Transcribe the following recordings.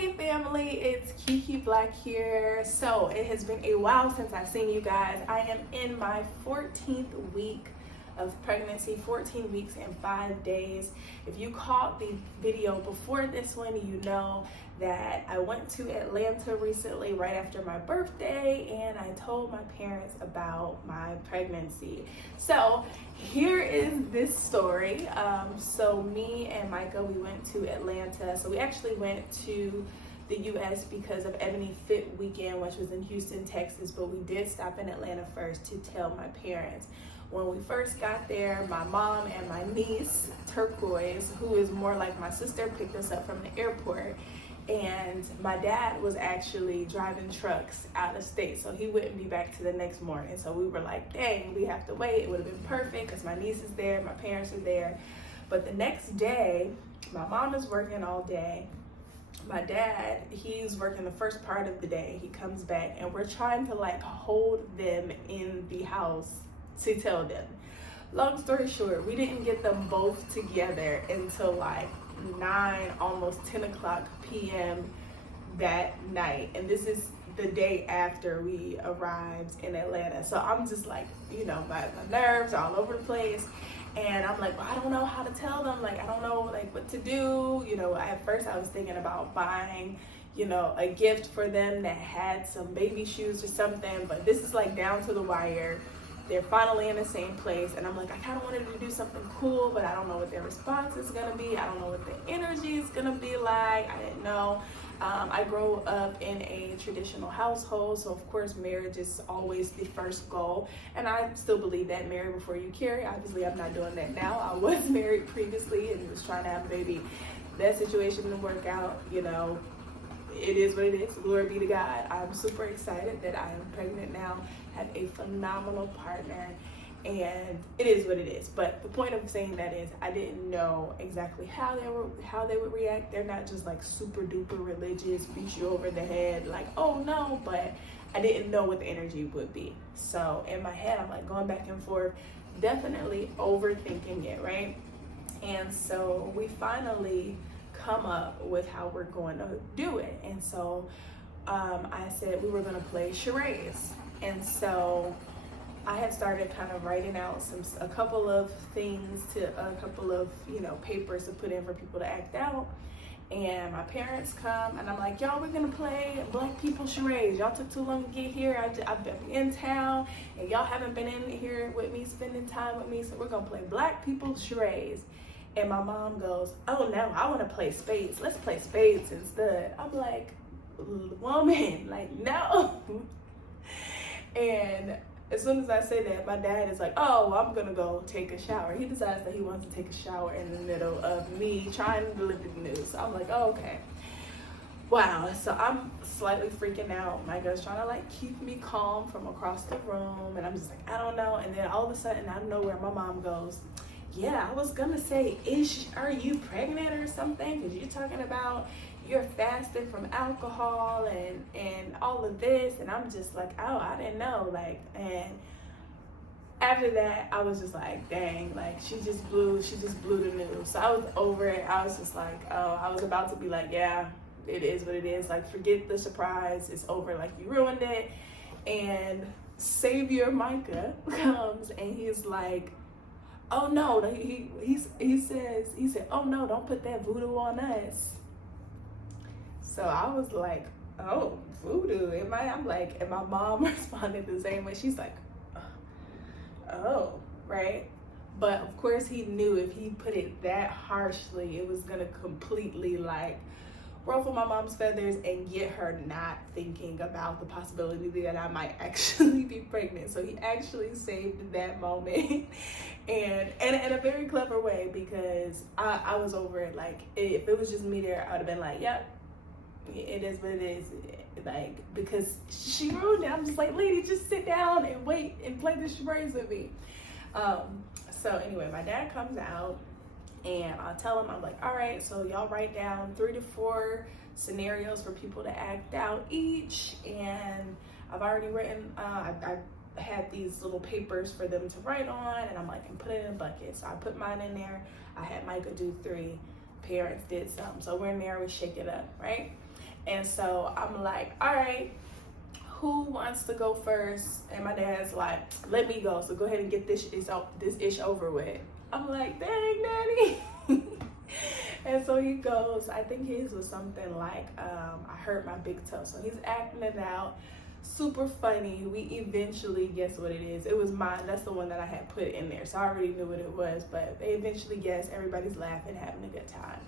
Hey family, it's Kiki Black here. So it has been a while since I've seen you guys. I am in my 14th week of pregnancy, 14 weeks and 5 days. If you caught the video before this one, you know that I went to Atlanta recently right after my birthday and I told my parents about my pregnancy. So here is this story. So me and Micah, we went to Atlanta. So we actually went to the US because of Ebony Fit Weekend, which was in Houston, Texas, but we did stop in Atlanta first to tell my parents. When we first got there, my mom and my niece, Turquoise, who is more like my sister, picked us up from the airport. And my dad was actually driving trucks out of state, so he wouldn't be back to the next morning. So we were like, dang, we have to wait. It would have been perfect because my niece is there, my parents are there. But the next day, my mom is working all day. My dad, he's working the first part of the day. He comes back and we're trying to like hold them in the house to tell them. Long story short, we didn't get them both together until like 9, almost 10 o'clock p.m. that night. And this is the day after we arrived in Atlanta. So I'm just like, you know, my nerves are all over the place. And I'm like, well, I don't know how to tell them. Like, I don't know like what to do. You know, at first I was thinking about buying, you know, a gift for them that had some baby shoes or something. But this is like down to the wire. They're finally in the same place, and I'm like, I kind of wanted to do something cool, but I don't know what their response is gonna be. I don't know what the energy is gonna be like. I didn't know. I grew up in a traditional household, so of course marriage is always the first goal, and I still believe that, marry before you carry. Obviously I'm not doing that now. I was married previously and was trying to have a baby. That situation didn't work out, you know. It is what it is. Glory be to God. I'm super excited that I am pregnant now, have a phenomenal partner, and it is what it is. But the point of saying that is I didn't know exactly how they would react. They're not just like super duper religious, beat you over the head, like, oh no, but I didn't know what the energy would be. So in my head, I'm like going back and forth, definitely overthinking it, right? And so we finally come up with how we're going to do it. And so I said we were going to play charades. And so I had started kind of writing out a couple of things, to a couple of, you know, papers to put in for people to act out. And my parents come and I'm like, y'all, we're gonna play Black people charades. Y'all took too long to get here. I've been in town and y'all haven't been in here with me, spending time with me. So we're gonna play Black people charades. And my mom goes, oh no, I want to play spades. Let's play spades instead. I'm like, woman, like, no. And as soon as I say that, my dad is like, oh, I'm going to go take a shower. He decides that he wants to take a shower in the middle of me trying to deliver the news. So I'm like, oh, okay. Wow. So I'm slightly freaking out. Micah's trying to like keep me calm from across the room. And I'm just like, I don't know. And then all of a sudden, out of nowhere, my mom goes, yeah, I was gonna say, are you pregnant or something? Because you're talking about you're fasting from alcohol and all of this. And I'm just like, oh, I didn't know. Like, and after that, I was just like, dang, like she just blew the news. So I was over it. I was just like, oh, I was about to be like, yeah, it is what it is. Like, forget the surprise. It's over. Like, you ruined it. And Savior Micah comes and he's like, oh no, he said, oh no, don't put that voodoo on us. So I was like, oh, voodoo, I'm like, and my mom responded the same way. She's like, oh, right? But of course he knew if he put it that harshly, it was gonna completely like ruffle my mom's feathers and get her not thinking about the possibility that I might actually be pregnant. So he actually saved that moment and in a very clever way, because I was over it. Like, if it was just me there, I would have been like, yep, it is what it is. Like, because she ruined it. I'm just like, lady, just sit down and wait and play the charades with me. So anyway, my dad comes out and I'll tell him, I'm like, all right, so y'all write down 3 to 4 scenarios for people to act out each. And I've already written, I had these little papers for them to write on, and I'm like, and put it in a bucket. So I put mine in there. I had Micah do 3. Parents did some. So we're in there, we shake it up, right? And so I'm like, all right, who wants to go first? And my dad's like, let me go. So go ahead and get this ish over with. I'm like, dang, daddy. And so he goes. I think his was something like, I hurt my big toe. So he's acting it out. Super funny. We eventually guess what it is. It was mine. That's the one that I had put in there. So I already knew what it was. But they eventually guessed. Everybody's laughing, having a good time.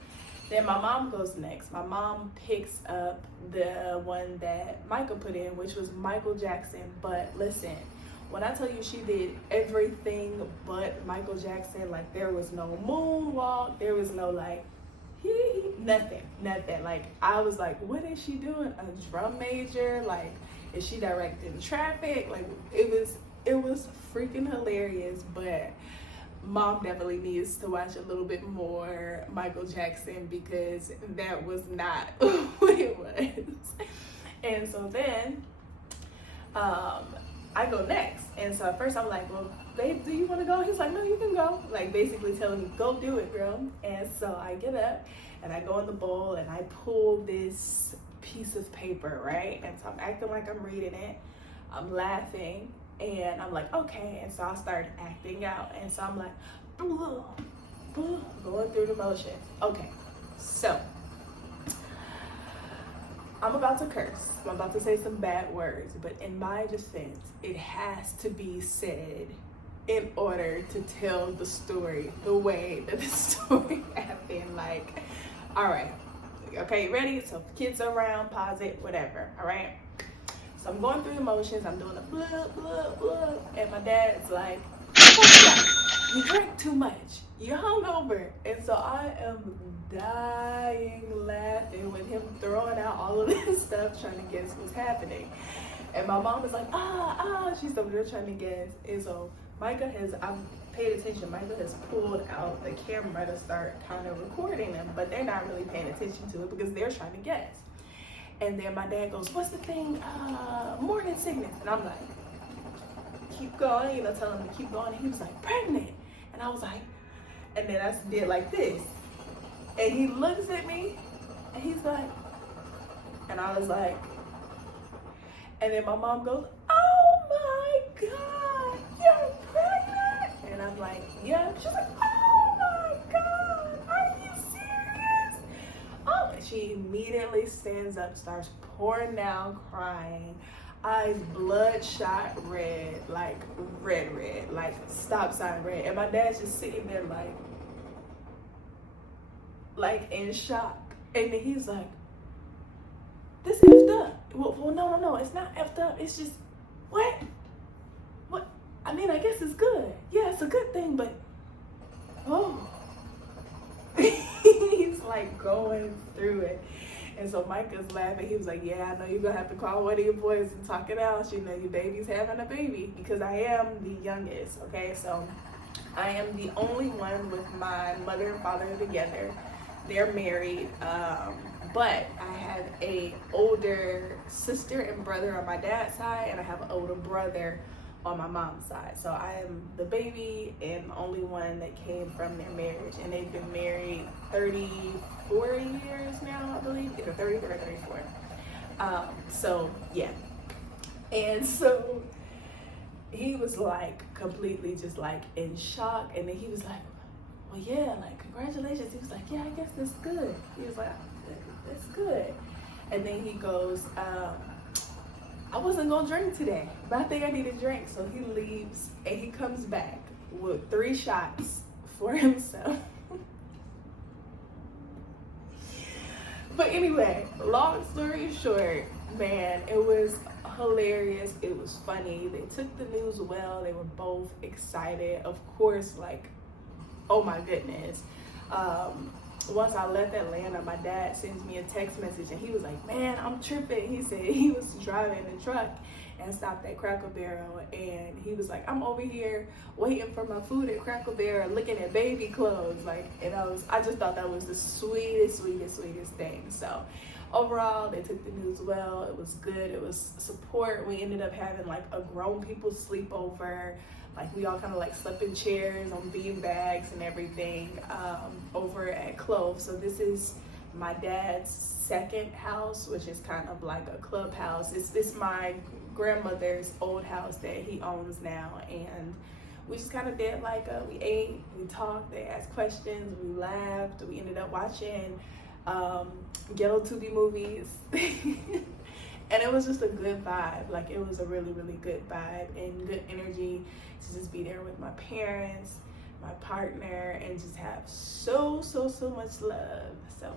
Then my mom goes next. My mom picks up the one that Micah put in, which was Michael Jackson. But listen, when I tell you she did everything but Michael Jackson, like there was no moonwalk, there was no like, nothing. Like I was like, what is she doing? A drum major? Like, is she directing traffic? Like it was freaking hilarious. But mom definitely needs to watch a little bit more Michael Jackson because that was not what it was. And so then I go next. And so at first I'm like, well, babe, do you want to go? He's like, no, you can go. Like basically telling me, go do it, girl. And so I get up and I go in the bowl and I pull this piece of paper, right? And so I'm acting like I'm reading it. I'm laughing. And I'm like, okay. And so I start acting out. And so I'm like, going through the motions. Okay, so I'm about to curse. I'm about to say some bad words. But in my defense, it has to be said in order to tell the story the way that the story happened. Like, all right. Okay, ready? So kids are around, pause it, whatever. All right. So I'm going through the motions, I'm doing a blah, blah, blah, and my dad's like, you drank too much, you're hungover. And so I am dying laughing with him throwing out all of this stuff, trying to guess what's happening. And my mom is like, she's over there trying to guess. And so I've paid attention, Micah has pulled out the camera to start kind of recording them, but they're not really paying attention to it because they're trying to guess. And then my dad goes, what's the thing? Morning sickness. And I'm like, keep going, telling him to keep going. And he was like, pregnant. And I was like, and then I did like this. And he looks at me and he's like, and I was like, and then my mom goes, oh my God, you're pregnant. And I'm like, yeah. She's like, oh my God, are you serious? Oh, and she immediately stands up, starts pouring down, crying, eyes bloodshot red, like red, like stop sign red. And my dad's just sitting there like in shock. And then he's like, this effed up. Well, no, it's not effed up. It's just, what? I mean, I guess it's good. Yeah, it's a good thing, but, oh. He's like going through it. And so Micah's laughing. He was like, yeah, I know you're going to have to call one of your boys and talk it out. You know, your baby's having a baby. Because I am the youngest, okay? So I am the only one with my mother and father together. They're married. But I have a older sister and brother on my dad's side, and I have an older brother on my mom's side. So I am the baby and the only one that came from their marriage. And they've been married 34 years now, I believe. Either 33 or 34. So, yeah. And so he was like completely just like in shock. And then he was like, well, yeah, like, congratulations. He was like, yeah, I guess that's good. He was like, that's good. And then he goes, I wasn't gonna drink today, but I think I need a drink. So he leaves and he comes back with 3 shots for himself. But anyway, long story short, man, it was hilarious. It was funny. They took the news well. They were both excited. Of course, like, oh my goodness. Once I left Atlanta, my dad sends me a text message and he was like, man, I'm tripping. He said he was driving a truck and stopped at Cracker Barrel, and he was like, I'm over here waiting for my food at Cracker Barrel, looking at baby clothes. Like, and I just thought that was the sweetest thing. So overall, they took the news well. It was good. It was support. We ended up having like a grown people sleepover. Like, we all kind of like slept in chairs on bean bags and everything over at Clove. So this is my dad's second house, which is kind of like a clubhouse. It's my grandmother's old house that he owns now, and we just kind of did like we ate, we talked, they asked questions, we laughed, we ended up watching ghetto Tubi movies. And it was just a good vibe. Like, it was a really, really good vibe and good energy to just be there with my parents, my partner, and just have so much love. So